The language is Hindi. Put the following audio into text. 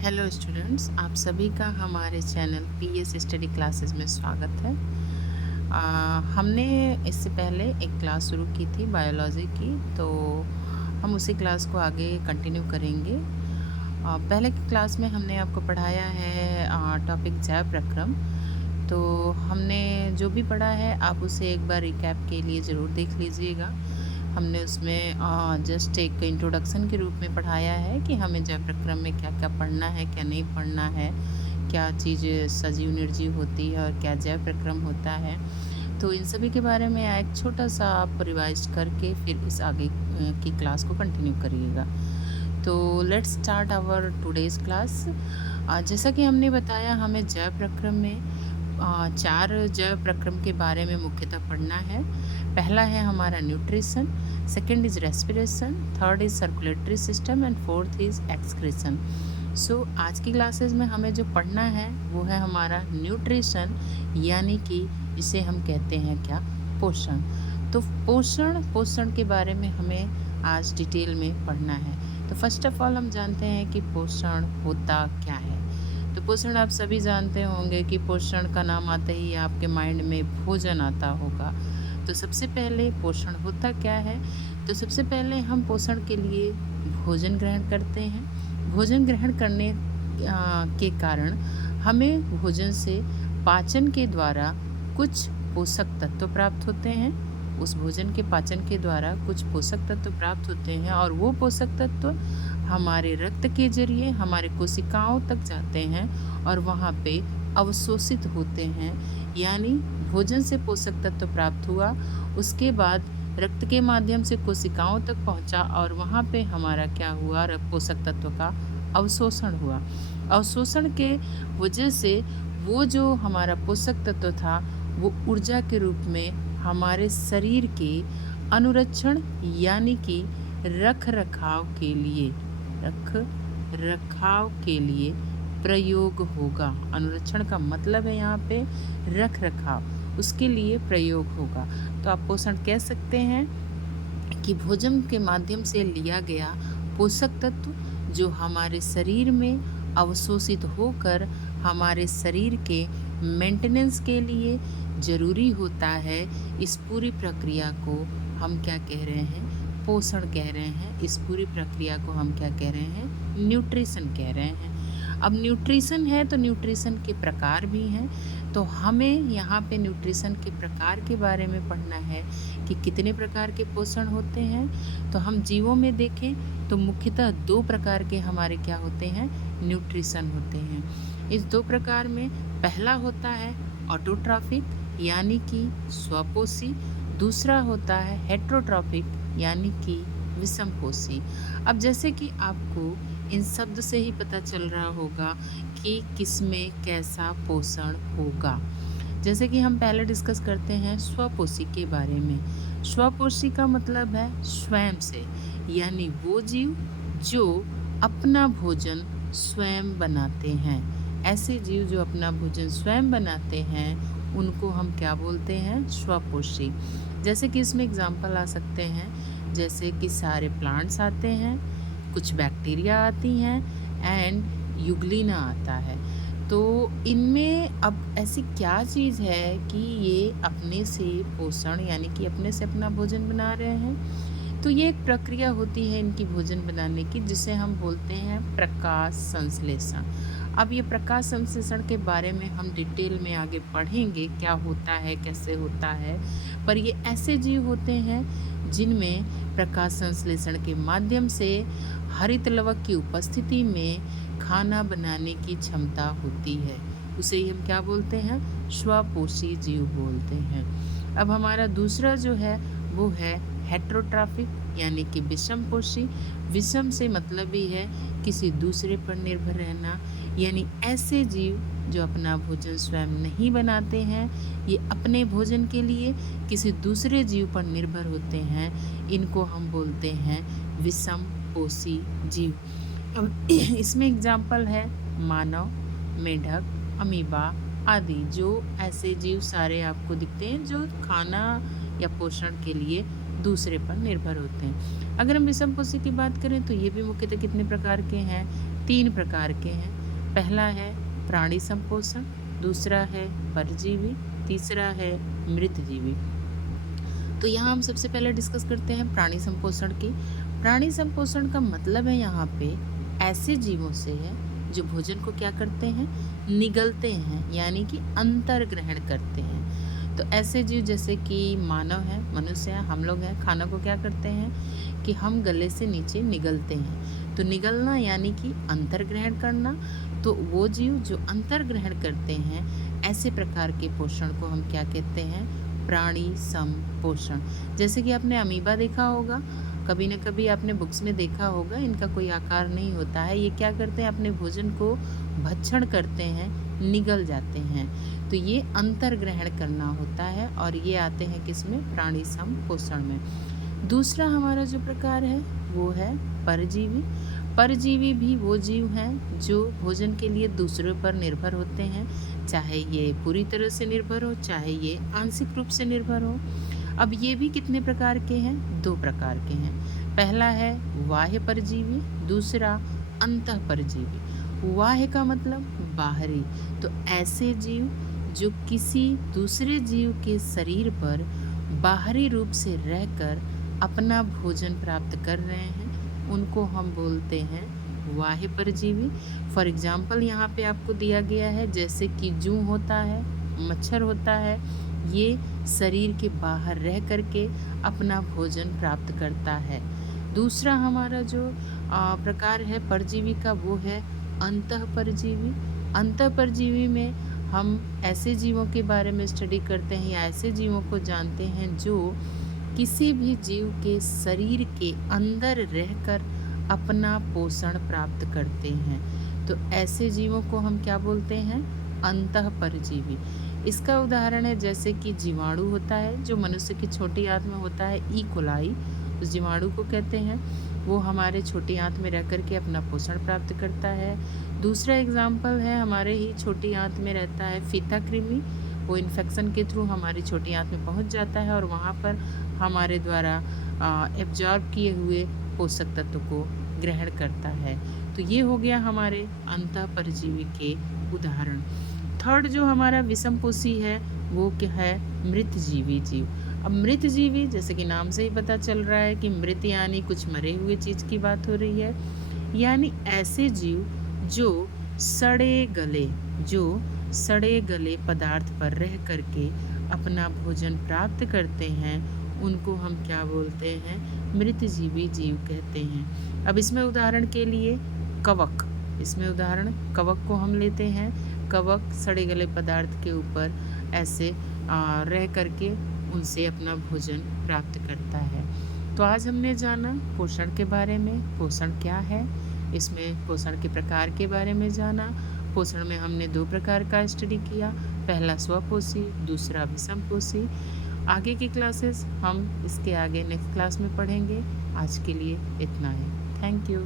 हेलो स्टूडेंट्स, आप सभी का हमारे चैनल पीएस स्टडी क्लासेस में स्वागत है। हमने इससे पहले एक क्लास शुरू की थी बायोलॉजी की, तो हम उसी क्लास को आगे कंटिन्यू करेंगे। पहले की क्लास में हमने आपको पढ़ाया है टॉपिक जैव प्रक्रम। तो हमने जो भी पढ़ा है आप उसे एक बार रिकैप के लिए ज़रूर देख लीजिएगा। हमने उसमें जस्ट एक इंट्रोडक्शन के रूप में पढ़ाया है कि हमें जैव प्रक्रम में क्या क्या पढ़ना है, क्या नहीं पढ़ना है, क्या चीज़ सजीव निर्जीव होती है और क्या जैव प्रक्रम होता है। तो इन सभी के बारे में एक छोटा सा आप रिवाइज करके फिर इस आगे की क्लास को कंटिन्यू करिएगा। तो let's start our today's class. जैसा कि हमने बताया, हमें जैव प्रक्रम में 4 जैव प्रक्रम के बारे में मुख्यतः पढ़ना है। पहला है हमारा nutrition, second is respiration, third is circulatory system and fourth is excretion. So आज की क्लासेस में हमें जो पढ़ना है वो है हमारा न्यूट्रिशन, यानी कि जिसे हम कहते हैं क्या, पोषण। तो पोषण के बारे में हमें आज डिटेल में पढ़ना है। तो फर्स्ट ऑफ ऑल हम जानते हैं कि पोषण होता क्या है। तो पोषण आप सभी जानते होंगे कि पोषण का नाम आते ही आपके माइंड में भोजन आता होगा। तो सबसे पहले पोषण होता क्या है? तो सबसे पहले हम पोषण के लिए भोजन ग्रहण करते हैं। भोजन ग्रहण करने के कारण हमें भोजन से पाचन के द्वारा कुछ पोषक तत्व प्राप्त होते हैं। उस भोजन के पाचन के द्वारा कुछ पोषक तत्व प्राप्त होते हैं और वो पोषक तत्व हमारे रक्त के जरिए हमारे कोशिकाओं तक जाते हैं और वहाँ पे अवशोषित होते हैं। यानी भोजन से पोषक तत्व प्राप्त हुआ, उसके बाद रक्त के माध्यम से कोशिकाओं तक पहुँचा और वहाँ पे हमारा क्या हुआ, पोषक तत्व का अवशोषण हुआ। अवशोषण के वजह से वो जो हमारा पोषक तत्व था वो ऊर्जा के रूप में हमारे शरीर के अनुरक्षण यानी कि रख रखाव के लिए प्रयोग होगा। अनुरक्षण का मतलब है यहाँ पे रख रखाव, उसके लिए प्रयोग होगा। तो आप पोषण कह सकते हैं कि भोजन के माध्यम से लिया गया पोषक तत्व जो हमारे शरीर में अवशोषित होकर हमारे शरीर के मेंटेनेंस के लिए ज़रूरी होता है। इस पूरी प्रक्रिया को हम क्या कह रहे हैं? पोषण कह रहे हैं। इस पूरी प्रक्रिया को हम क्या कह रहे हैं? न्यूट्रिशन कह रहे हैं। अब न्यूट्रिशन है तो न्यूट्रिशन के प्रकार भी हैं। तो हमें यहाँ पे न्यूट्रिशन के प्रकार के बारे में पढ़ना है कि कितने प्रकार के पोषण होते हैं। तो हम जीवों में देखें तो मुख्यतः 2 प्रकार के हमारे क्या होते हैं? न्यूट्रिशन होते हैं। इस 2 प्रकार में पहला होता है ऑटोट्रॉफिक यानी कि स्वपोषी, दूसरा होता है हेटेरोट्रॉफिक यानी कि विषमपोषी। अब जैसे कि आपको इन शब्द से ही पता चल रहा होगा कि किसमें कैसा पोषण होगा। जैसे कि हम पहले डिस्कस करते हैं स्वपोषी के बारे में। स्वपोषी का मतलब है स्वयं से, यानी वो जीव जो अपना भोजन स्वयं बनाते हैं। ऐसे जीव जो अपना भोजन स्वयं बनाते हैं उनको हम क्या बोलते हैं? स्वपोषी। जैसे कि इसमें एग्जाम्पल आ सकते हैं, जैसे कि सारे प्लांट्स आते हैं, कुछ बैक्टीरिया आती हैं एंड यूग्लिना आता है। तो इनमें अब ऐसी क्या चीज़ है कि ये अपने से पोषण यानी कि अपने से अपना भोजन बना रहे हैं? तो ये एक प्रक्रिया होती है इनकी भोजन बनाने की, जिसे हम बोलते हैं प्रकाश संश्लेषण। अब ये प्रकाश संश्लेषण के बारे में हम डिटेल में आगे पढ़ेंगे, क्या होता है, कैसे होता है। पर ये ऐसे जीव होते हैं जिनमें प्रकाश संश्लेषण के माध्यम से हरित लवक की उपस्थिति में खाना बनाने की क्षमता होती है। उसे ही हम क्या बोलते हैं? स्वपोषी जीव बोलते हैं। अब हमारा दूसरा जो है वो है हेटेरोट्रॉफिक यानी कि विषमपोषी। विषम से मतलब ही है किसी दूसरे पर निर्भर रहना, यानी ऐसे जीव जो अपना भोजन स्वयं नहीं बनाते हैं, ये अपने भोजन के लिए किसी दूसरे जीव पर निर्भर होते हैं। इनको हम बोलते हैं विषमपोषी जीव। अब इसमें एग्जाम्पल है मानव, मेढक, अमीबा आदि। जो ऐसे जीव सारे आपको दिखते हैं जो खाना या पोषण के लिए दूसरे पर निर्भर होते हैं। अगर हम विषमपोषी की बात करें तो ये भी मुख्यतः कितने प्रकार के हैं? 3 प्रकार के हैं। पहला है प्राणी संपोषण, दूसरा है परजीवी, तीसरा है मृतजीवी। तो यहाँ हम सबसे पहले डिस्कस करते हैं प्राणी संपोषण की। प्राणी संपोषण का मतलब है यहाँ पे ऐसे जीवों से है जो भोजन को क्या करते हैं, निगलते हैं, यानी कि अंतर ग्रहण करते हैं। तो ऐसे जीव जैसे कि मानव है, मनुष्य है, हम लोग हैं, खाना को क्या करते हैं कि हम गले से नीचे निगलते हैं। तो निगलना यानी कि अंतर ग्रहण करना। तो वो जीव जो अंतर ग्रहण करते हैं, ऐसे प्रकार के पोषण को हम क्या कहते हैं, प्राणी संपोषण। जैसे कि आपने अमीबा देखा होगा, कभी न कभी आपने बुक्स में देखा होगा, इनका कोई आकार नहीं होता है। ये क्या करते हैं, अपने भोजन को भक्षण करते हैं, निगल जाते हैं। तो ये अंतर ग्रहण करना होता है और ये आते हैं किसमें, प्राणी संपोषण में। दूसरा हमारा जो प्रकार है वो है परजीवी। परजीवी भी वो जीव हैं जो भोजन के लिए दूसरों पर निर्भर होते हैं, चाहे ये पूरी तरह से निर्भर हो, चाहे ये आंशिक रूप से निर्भर हो। अब ये भी कितने प्रकार के हैं, 2 प्रकार के हैं। पहला है बाह्य परजीवी, दूसरा अंतः परजीवी। बाह्य का मतलब बाहरी। तो ऐसे जीव जो किसी दूसरे जीव के शरीर पर बाहरी रूप से रहकर अपना भोजन प्राप्त कर रहे हैं, उनको हम बोलते हैं बाह्य परजीवी। फॉर एग्जाम्पल यहाँ पे आपको दिया गया है, जैसे कि जूं होता है, मच्छर होता है, ये शरीर के बाहर रह करके अपना भोजन प्राप्त करता है। दूसरा हमारा जो प्रकार है परजीवी का वो है अंतः परजीवी। अंतः परजीवी में हम ऐसे जीवों के बारे में स्टडी करते हैं या ऐसे जीवों को जानते हैं जो किसी भी जीव के शरीर के अंदर रहकर अपना पोषण प्राप्त करते हैं। तो ऐसे जीवों को हम क्या बोलते हैं, अंतः परजीवी। इसका उदाहरण है जैसे कि जीवाणु होता है जो मनुष्य की छोटी आंत में होता है, ई कोलाई, उस जीवाणु को कहते हैं। वो हमारे छोटी आंत में रह कर के अपना पोषण प्राप्त करता है। दूसरा एग्जाम्पल है, हमारे ही छोटी आंत में रहता है फीता कृमि। वो इन्फेक्शन के थ्रू हमारी छोटी आंत में पहुंच जाता है और वहाँ पर हमारे द्वारा एब्जॉर्ब किए हुए पोषक तत्व को ग्रहण करता है। तो ये हो गया हमारे अंतः परजीवी के उदाहरण। थर्ड जो हमारा विषमपोषी है वो क्या है, मृतजीवी जीव। अब मृतजीवी जैसे कि नाम से ही पता चल रहा है कि मृत यानी कुछ मरे हुए चीज़ की बात हो रही है, यानी ऐसे जीव जो सड़े गले पदार्थ पर रह करके अपना भोजन प्राप्त करते हैं, उनको हम क्या बोलते हैं, मृतजीवी जीव कहते हैं। अब इसमें उदाहरण के लिए कवक, इसमें उदाहरण कवक को हम लेते हैं। कवक सड़े गले पदार्थ के ऊपर ऐसे रह करके उनसे अपना भोजन प्राप्त करता है। तो आज हमने जाना पोषण के बारे में, पोषण क्या है, इसमें पोषण के प्रकार के बारे में जाना। पोषण में हमने 2 प्रकार का स्टडी किया, पहला स्वपोषी, दूसरा विषमपोषी। आगे की क्लासेस हम इसके आगे नेक्स्ट क्लास में पढ़ेंगे। आज के लिए इतना है। Thank you.